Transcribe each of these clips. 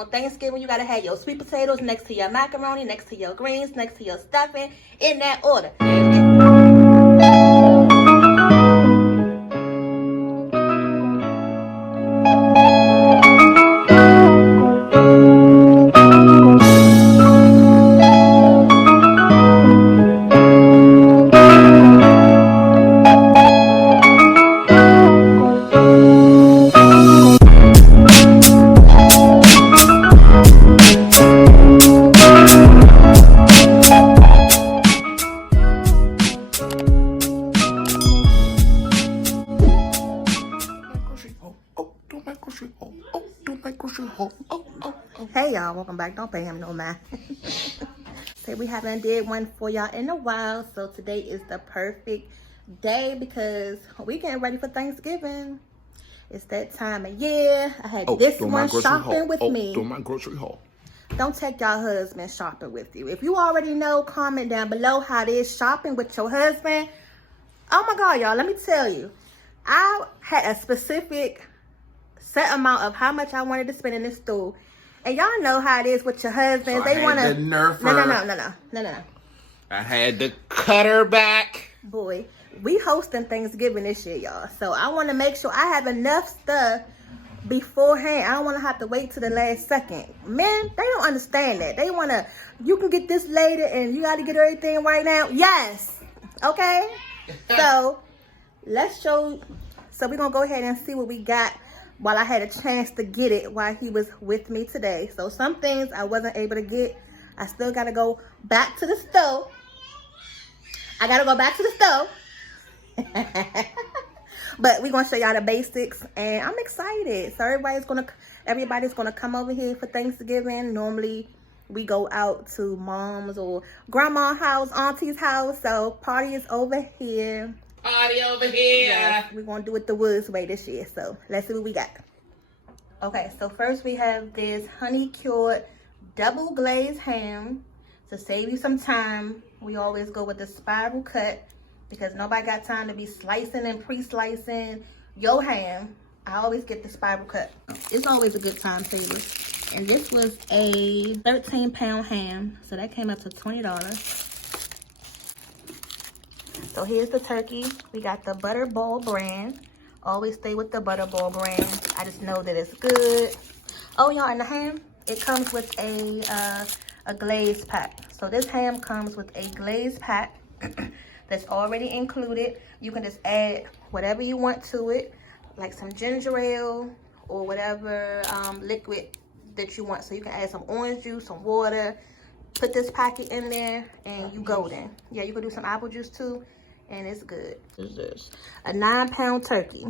On Thanksgiving, you gotta have your sweet potatoes next to your macaroni, next to your greens, next to your stuffing, in that order. Hey y'all, welcome back. Don't pay him no mind. Say we haven't did one for y'all in a while, so today is the perfect day because we getting ready for Thanksgiving. It's that time of year. I had this one shopping with me. Doing my grocery haul. Don't take y'all husband shopping with you. If you already know, comment down below how it is shopping with your husband. Oh my God, y'all, let me tell you. I had a specific set amount of how much I wanted to spend in this store. And y'all know how it is with your husbands. So they want to... No. I had to cut her back. Boy, we hosting Thanksgiving this year, y'all. So I want to make sure I have enough stuff beforehand. I don't want to have to wait till the last second. Men, they don't understand that. They want to... You can get this later and you got to get everything right now. Yes. Okay? So, let's show... So we're going to go ahead and see what we got while I had a chance to get it while he was with me today. So some things I wasn't able to get. I still got to go back to the store. I got to go back to the store. But we're going to show y'all the basics. And I'm excited. So everybody's going to come over here for Thanksgiving. Normally, we go out to mom's or grandma's house, auntie's house. So party is over here. Party over here. Yes, we're going to do it the Woods way this year. So let's see what we got. Okay, so first we have this honey cured double glazed ham. To save you some time, we always go with the spiral cut because nobody got time to be slicing and pre-slicing your ham. I always get the spiral cut. It's always a good time saver. And this was a 13-pound ham. So that came up to $20. So here's the turkey. We got the Butterball brand. Always stay with the Butterball brand. I just know that it's good. Oh, y'all, and the ham, it comes with a glazed pack. So this ham comes with a glazed pack that's already included. You can just add whatever you want to it, like some ginger ale or whatever liquid that you want. So you can add some orange juice, some water. Put this packet in there and you golden. Yeah, you can do some apple juice too. And it's good. This is a 9-pound turkey.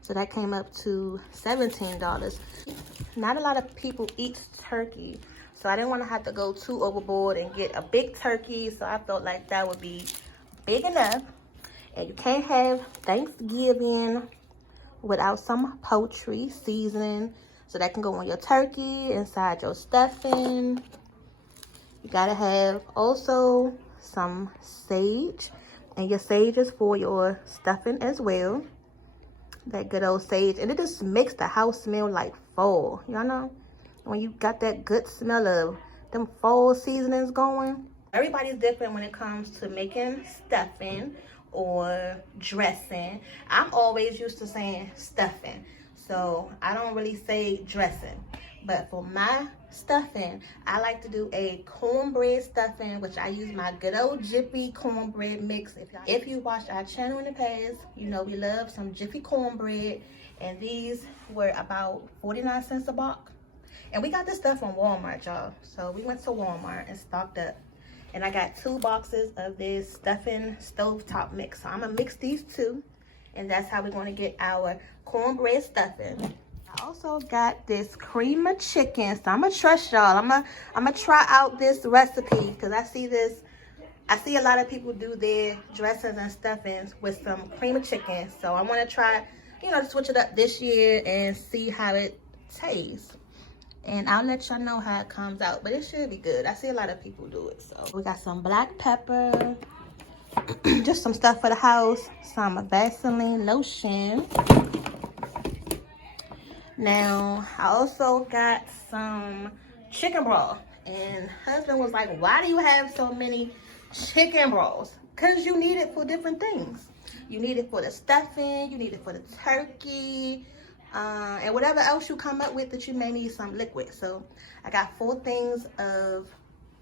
So that came up to $17. Not a lot of people eat turkey. So I didn't want to have to go too overboard and get a big turkey. So I felt like that would be big enough. And you can't have Thanksgiving without some poultry seasoning. So that can go on your turkey, inside your stuffing. You gotta have also some sage. And your sage is for your stuffing as well. That good old sage. And it just makes the house smell like fall. Y'all know? When you got that good smell of them fall seasonings going. Everybody's different when it comes to making stuffing or dressing. I'm always used to saying stuffing. So I don't really say dressing. But for my stuffing, I like to do a cornbread stuffing, which I use my good old Jiffy cornbread mix. If you watched our channel in the past, you know we love some Jiffy cornbread. And these were about 49 cents a box. And we got this stuff from Walmart, y'all. So we went to Walmart and stocked up. And I got 2 boxes of this stuffing stovetop mix. So I'm going to mix these two. And that's how we're going to get our cornbread stuffing. I also got this cream of chicken. So I'm going to trust y'all. I'm gonna try out this recipe. Because I see a lot of people do their dressings and stuffings with some cream of chicken. So I want to try, to switch it up this year and see how it tastes. And I'll let y'all know how it comes out. But it should be good. I see a lot of people do it. So we got some black pepper. Just some stuff for the house. Some Vaseline lotion. Now, I also got some chicken broth. And husband was like, why do you have so many chicken broths? Because you need it for different things. You need it for the stuffing, you need it for the turkey, and whatever else you come up with that you may need some liquid. So I got 4 things of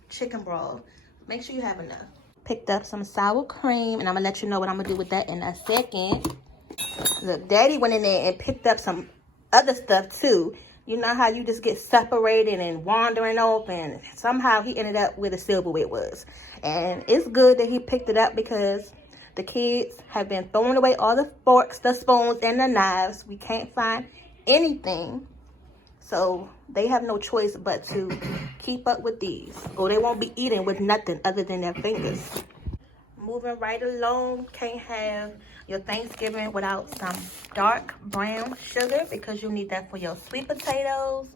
chicken broth. Make sure you have enough. Picked up some sour cream, and I'm gonna let you know what I'm gonna do with that in a second. Look, Daddy went in there and picked up some other stuff too. You know how you just get separated and wandering off, and somehow he ended up where the silverware was. And it's good that he picked it up because the kids have been throwing away all the forks, the spoons, and the knives. We can't find anything. So they have no choice but to keep up with these, or they won't be eating with nothing other than their fingers. Moving right along, can't have your Thanksgiving without some dark brown sugar because you need that for your sweet potatoes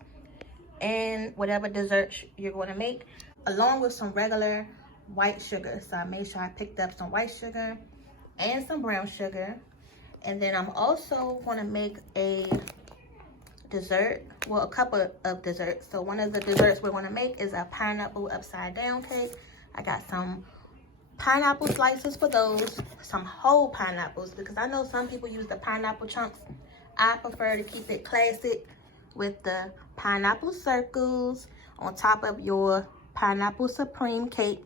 and whatever dessert you're going to make, along with some regular white sugar. So I made sure I picked up some white sugar and some brown sugar. And then I'm also going to make a dessert, well, a couple of desserts. So one of the desserts we're going to make is a pineapple upside down cake. I got some pineapple slices for those, some whole pineapples, because I know some people use the pineapple chunks. I prefer to keep it classic with the pineapple circles on top of your pineapple supreme cake.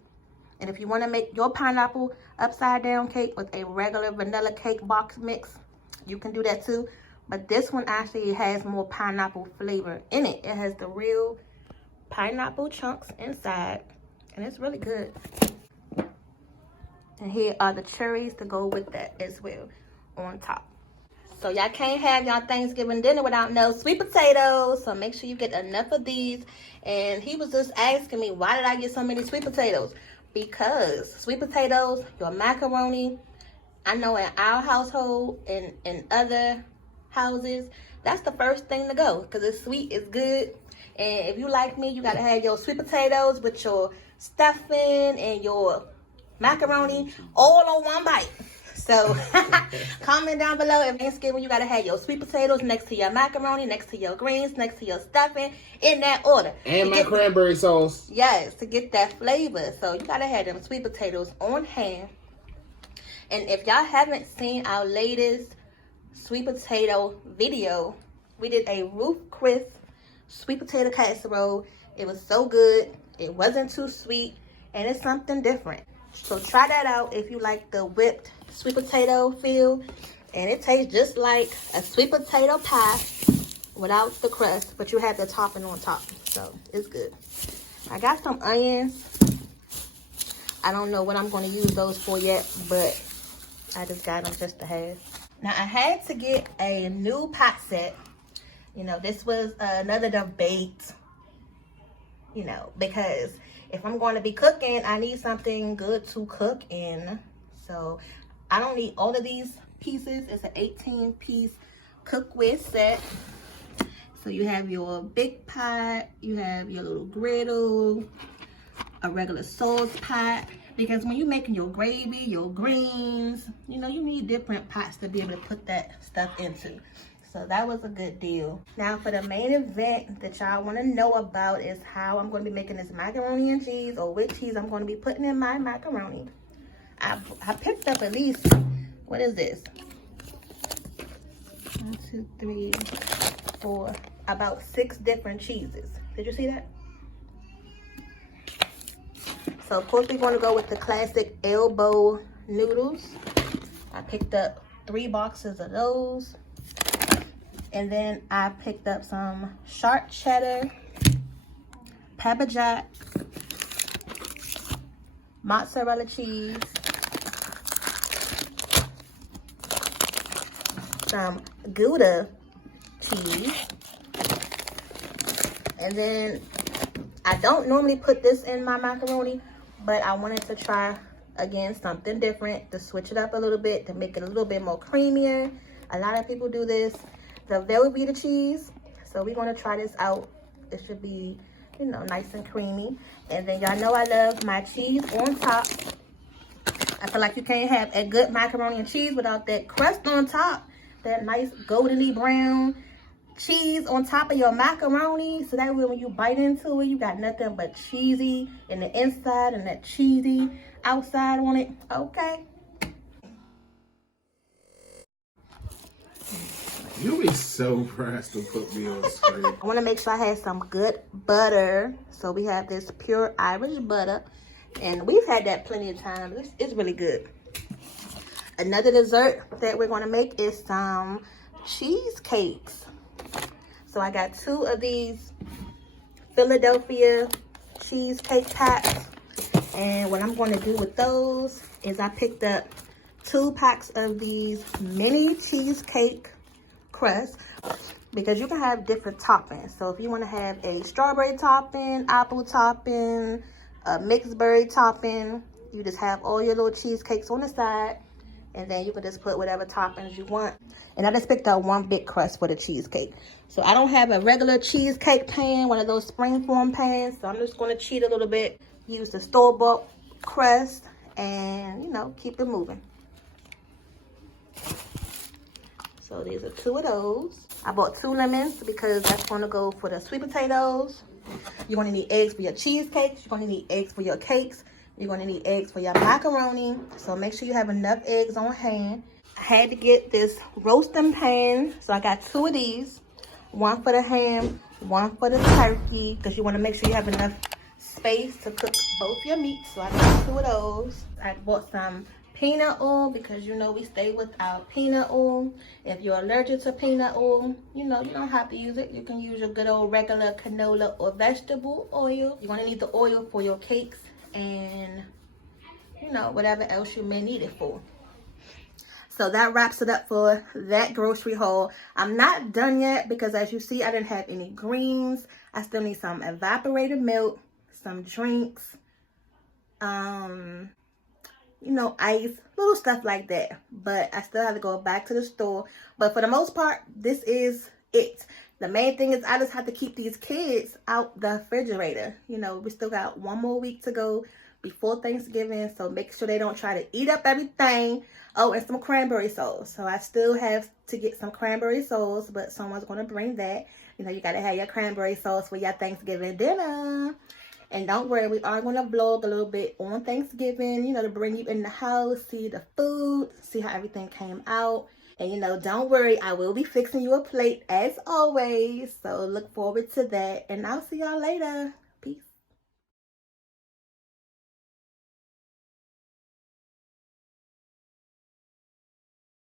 And if you want to make your pineapple upside down cake with a regular vanilla cake box mix, you can do that too. But this one actually has more pineapple flavor in it. It has the real pineapple chunks inside, and it's really good. And here are the cherries to go with that as well on top. So y'all can't have y'all Thanksgiving dinner without no sweet potatoes. So make sure you get enough of these. And he was just asking me, why did I get so many sweet potatoes? Because sweet potatoes, your macaroni, I know in our household and in other houses, that's the first thing to go because it's sweet, it's good. And if you like me, you got to have your sweet potatoes with your stuffing and your macaroni all on one bite. So comment down below if Thanksgiving you gotta have your sweet potatoes next to your macaroni, next to your greens, next to your stuffing, in that order. And my cranberry sauce. Yes, to get that flavor. So you gotta have them sweet potatoes on hand. And if y'all haven't seen our latest sweet potato video, we did a Roof Chris sweet potato casserole. It was so good. It wasn't too sweet, and it's something different. So try that out if you like the whipped sweet potato feel. And it tastes just like a sweet potato pie without the crust, but you have the topping on top. So it's good. I got some onions. I don't know what I'm going to use those for yet, but I just got them just to have. Now I had to get a new pot set. You know, this was another debate, you know, because if I'm going to be cooking, I need something good to cook in. So I don't need all of these pieces. It's an 18-piece cookware set. So you have your big pot, you have your little griddle, a regular sauce pot. Because when you're making your gravy, your greens, you know, you need different pots to be able to put that stuff into. So that was a good deal. Now for the main event that y'all want to know about is how I'm going to be making this macaroni and cheese, or which cheese I'm going to be putting in my macaroni. I picked up at least, what is this? 1, 2, 3, 4, about 6 different cheeses. Did you see that? So of course we're going to go with the classic elbow noodles. I picked up 3 boxes of those. And then I picked up some sharp cheddar, Pepper Jack, mozzarella cheese, some Gouda cheese, and then I don't normally put this in my macaroni, but I wanted to try again something different to switch it up a little bit to make it a little bit more creamier. A lot of people do this. The Velveeta cheese. So we're going to try this out. It should be, you know, nice and creamy. And then y'all know I love my cheese on top. I feel like you can't have a good macaroni and cheese without that crust on top. That nice goldeny brown cheese on top of your macaroni, so that way when you bite into it, you got nothing but cheesy in the inside and that cheesy outside on it. Okay. You be so pressed to put me on screen. I want to make sure I had some good butter. So we have this pure Irish butter, and we've had that plenty of times. It's really good. Another dessert that we're going to make is some cheesecakes. So I got 2 of these Philadelphia cheesecake packs. And what I'm going to do with those is I picked up 2 packs of these mini cheesecake crust, because you can have different toppings. So if you want to have a strawberry topping, apple topping, a mixed berry topping, you just have all your little cheesecakes on the side, and then you can just put whatever toppings you want. And I just picked out 1 big crust for the cheesecake. So I don't have a regular cheesecake pan, one of those springform pans, so I'm just going to cheat a little bit, use the store-bought crust, and, you know, keep it moving. So these are 2 of those. I bought 2 lemons because that's going to go for the sweet potatoes. You're going to need eggs for your cheesecakes. You're going to need eggs for your cakes. You're going to need eggs for your macaroni. So make sure you have enough eggs on hand. I had to get this roasting pan. So I got 2 of these. 1 for the ham, 1 for the turkey. Because you want to make sure you have enough space to cook both your meats. So I got 2 of those. I bought some peanut oil because you know we stay without peanut oil. If you're allergic to peanut oil, you know you don't have to use it. You can use your good old regular canola or vegetable oil. You're going to need the oil for your cakes and, you know, whatever else you may need it for. So that wraps it up for that grocery haul. I'm not done yet because, as you see, I didn't have any greens. I still need some evaporated milk, some drinks, you know, ice, little stuff like that. But I still have to go back to the store. But for the most part, this is it. The main thing is I just have to keep these kids out the refrigerator. You know, we still got 1 more week to go before Thanksgiving. So make sure they don't try to eat up everything. Oh, and some cranberry sauce. So I still have to get some cranberry sauce, but someone's going to bring that. You know, you got to have your cranberry sauce for your Thanksgiving dinner. And don't worry, we are going to vlog a little bit on Thanksgiving, you know, to bring you in the house, see the food, see how everything came out. And, you know, don't worry, I will be fixing you a plate as always. So look forward to that. And I'll see y'all later.